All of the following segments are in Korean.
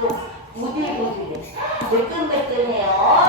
자꾸 무들무들해 매끈매끈해요.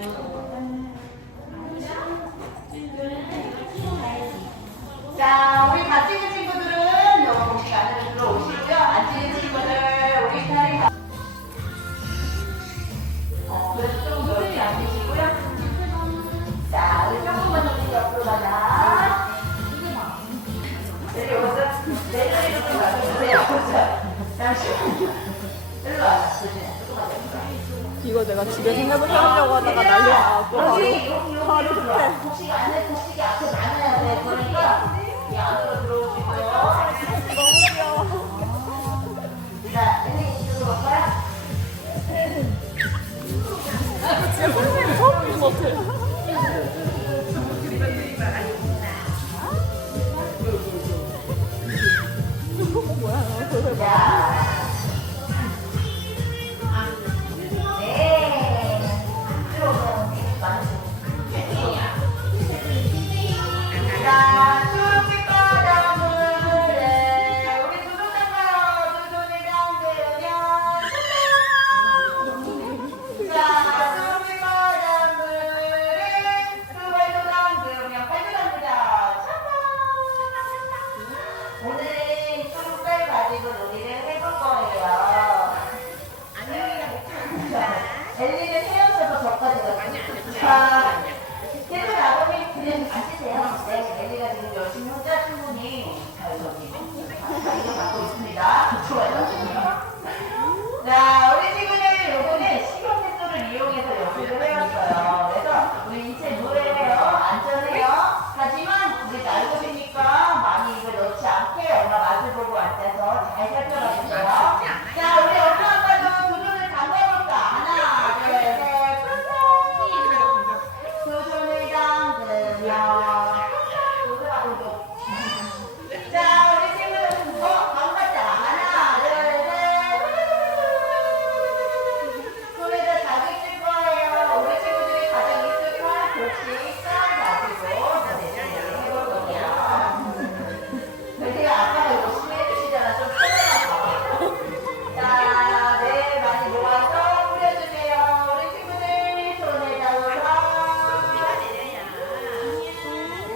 네. Yeah.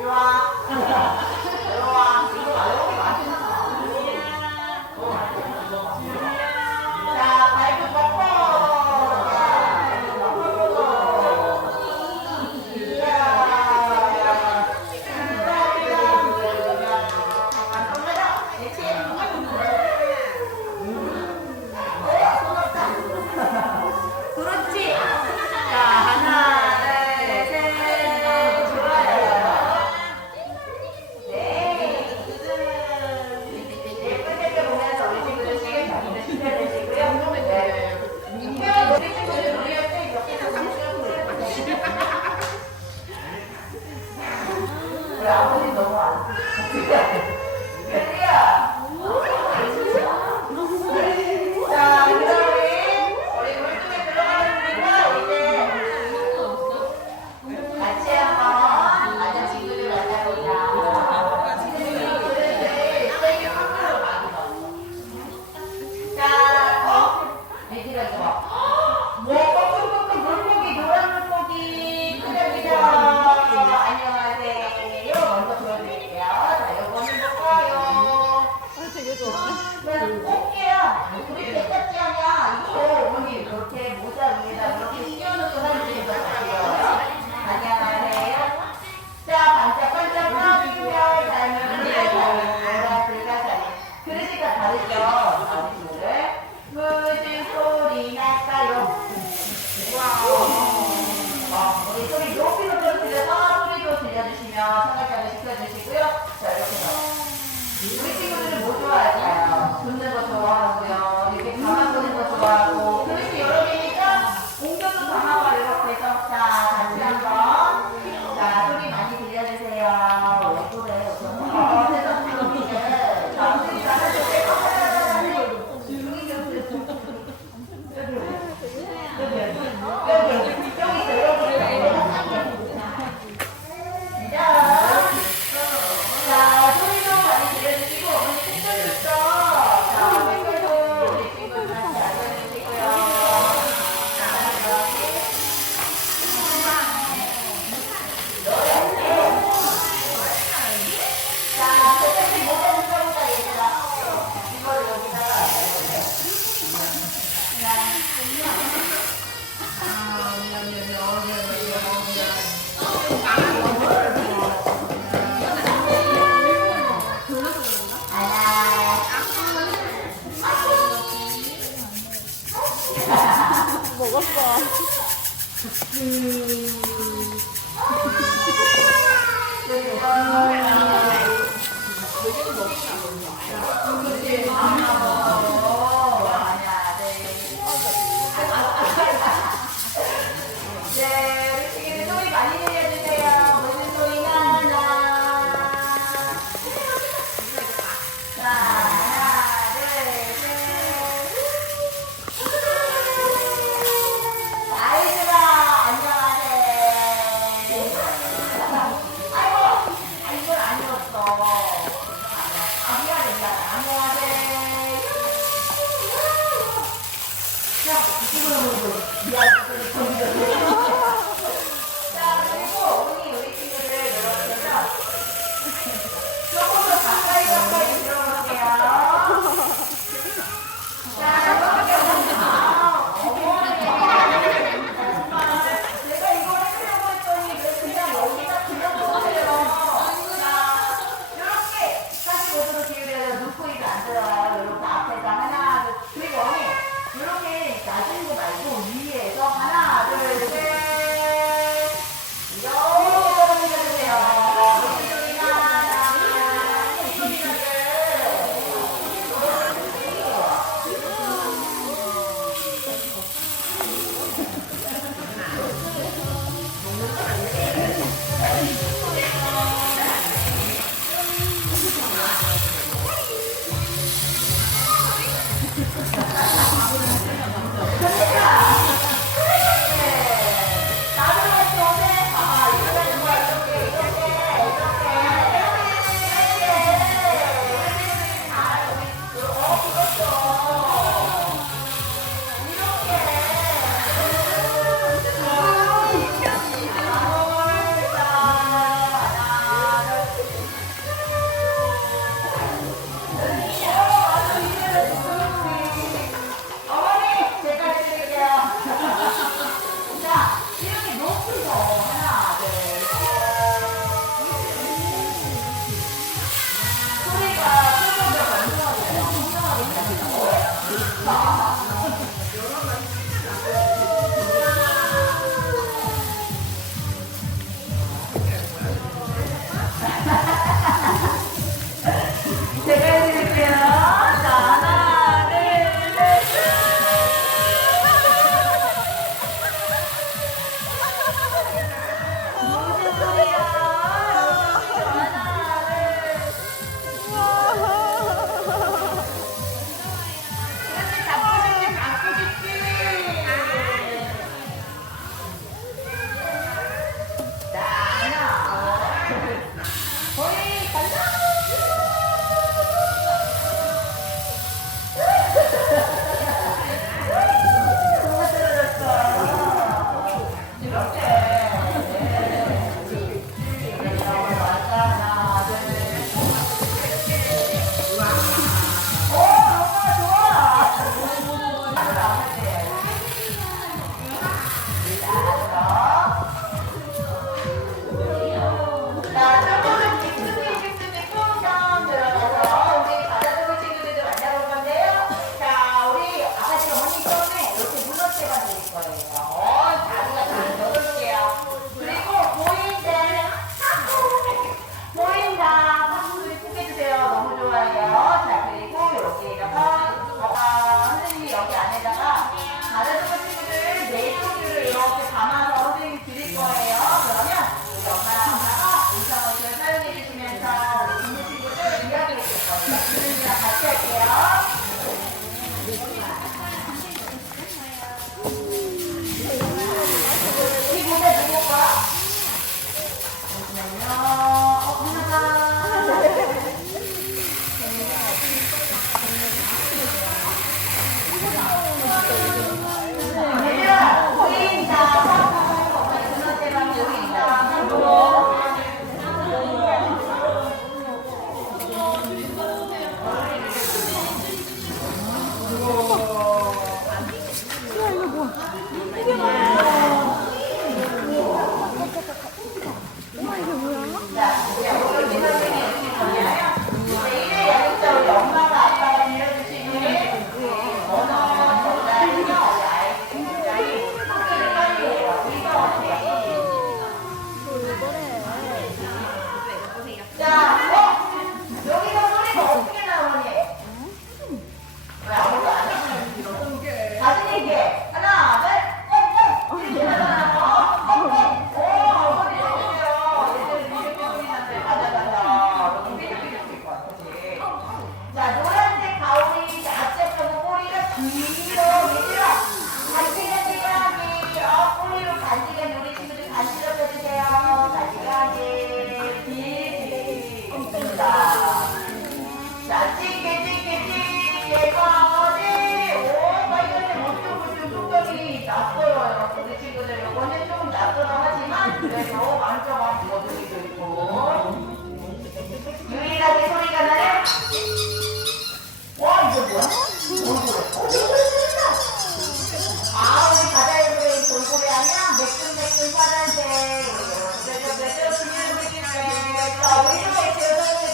は。 시켜주시고요. 자, 이렇게 넣어. 자, 우리 집에 들어가는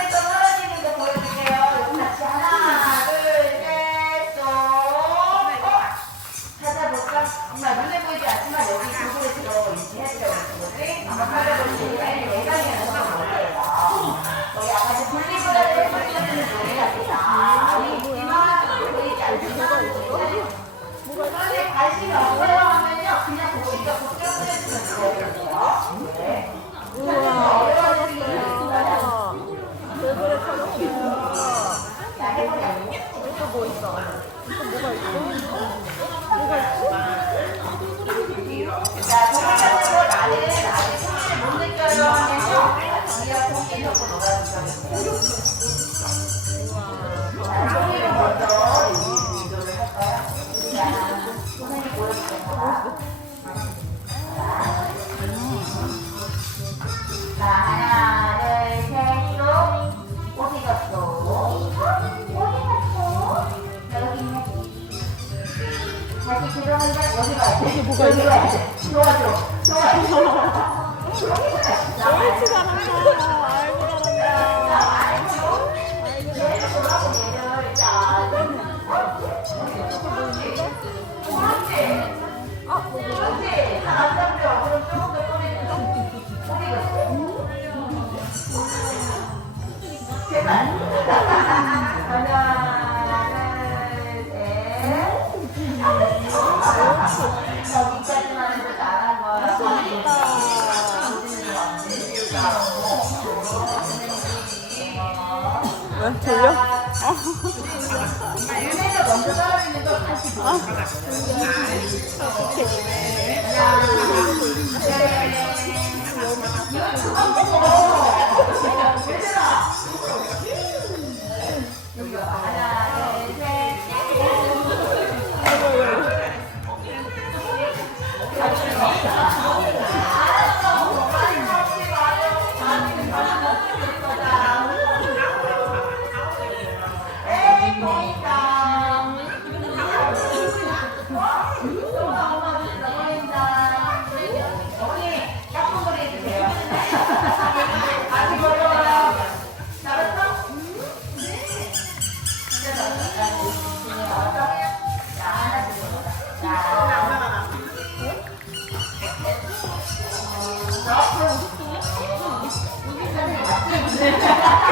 이거 이거 좋아 좋아 좋아 왜? 졸려? 어. 아. Yeah.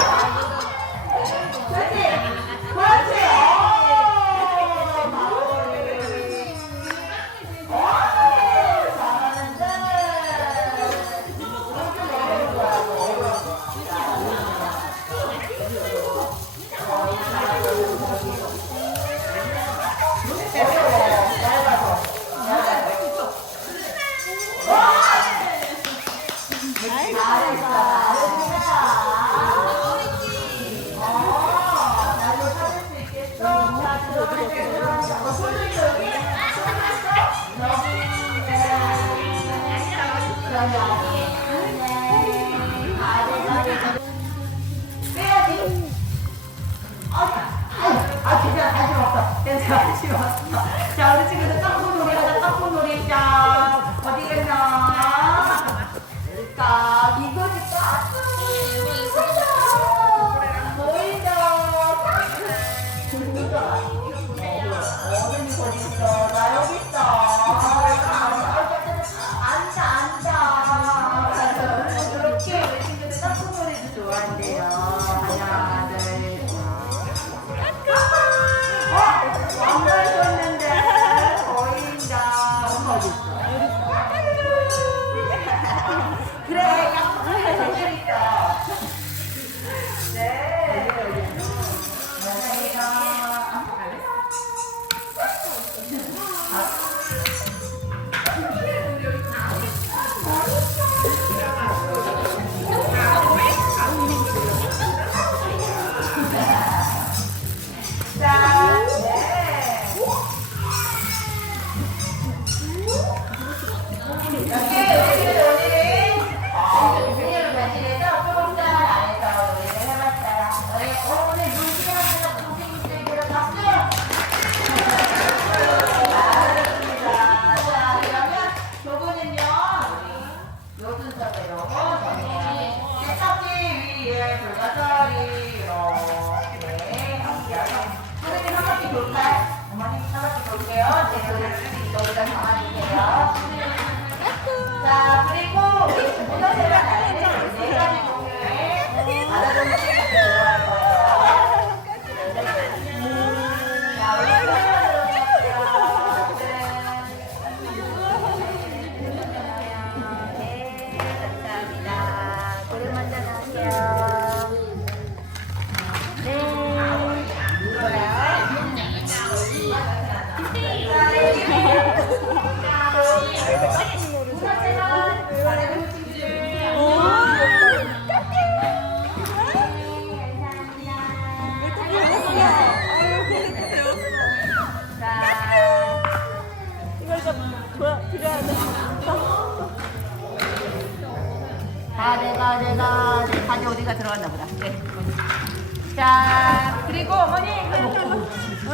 好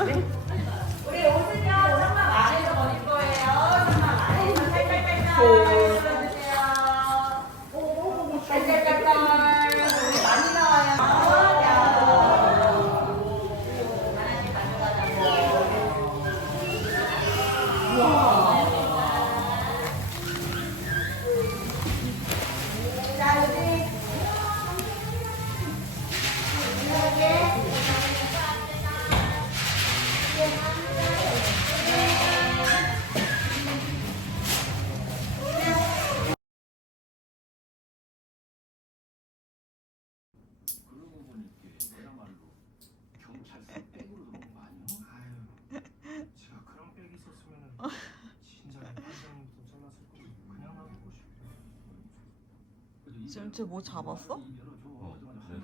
哎。지금 쟤뭐 잡았어? 어, 네.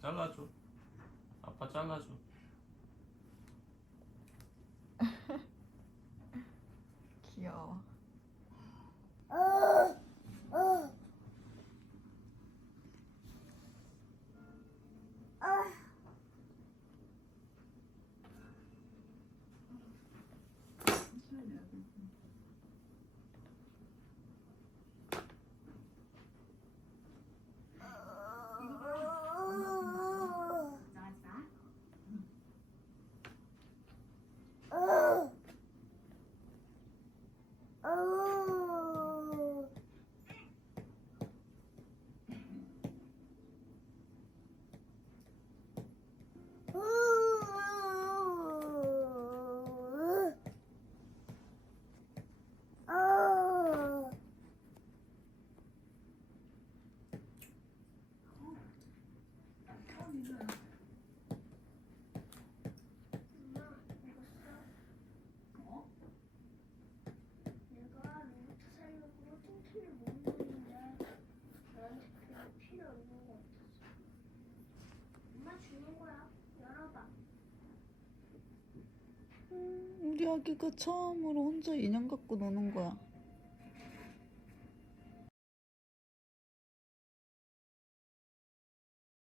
잘라줘. 아빠 잘라줘. 자기가 처음으로 혼자 인형 갖고 노는 거야.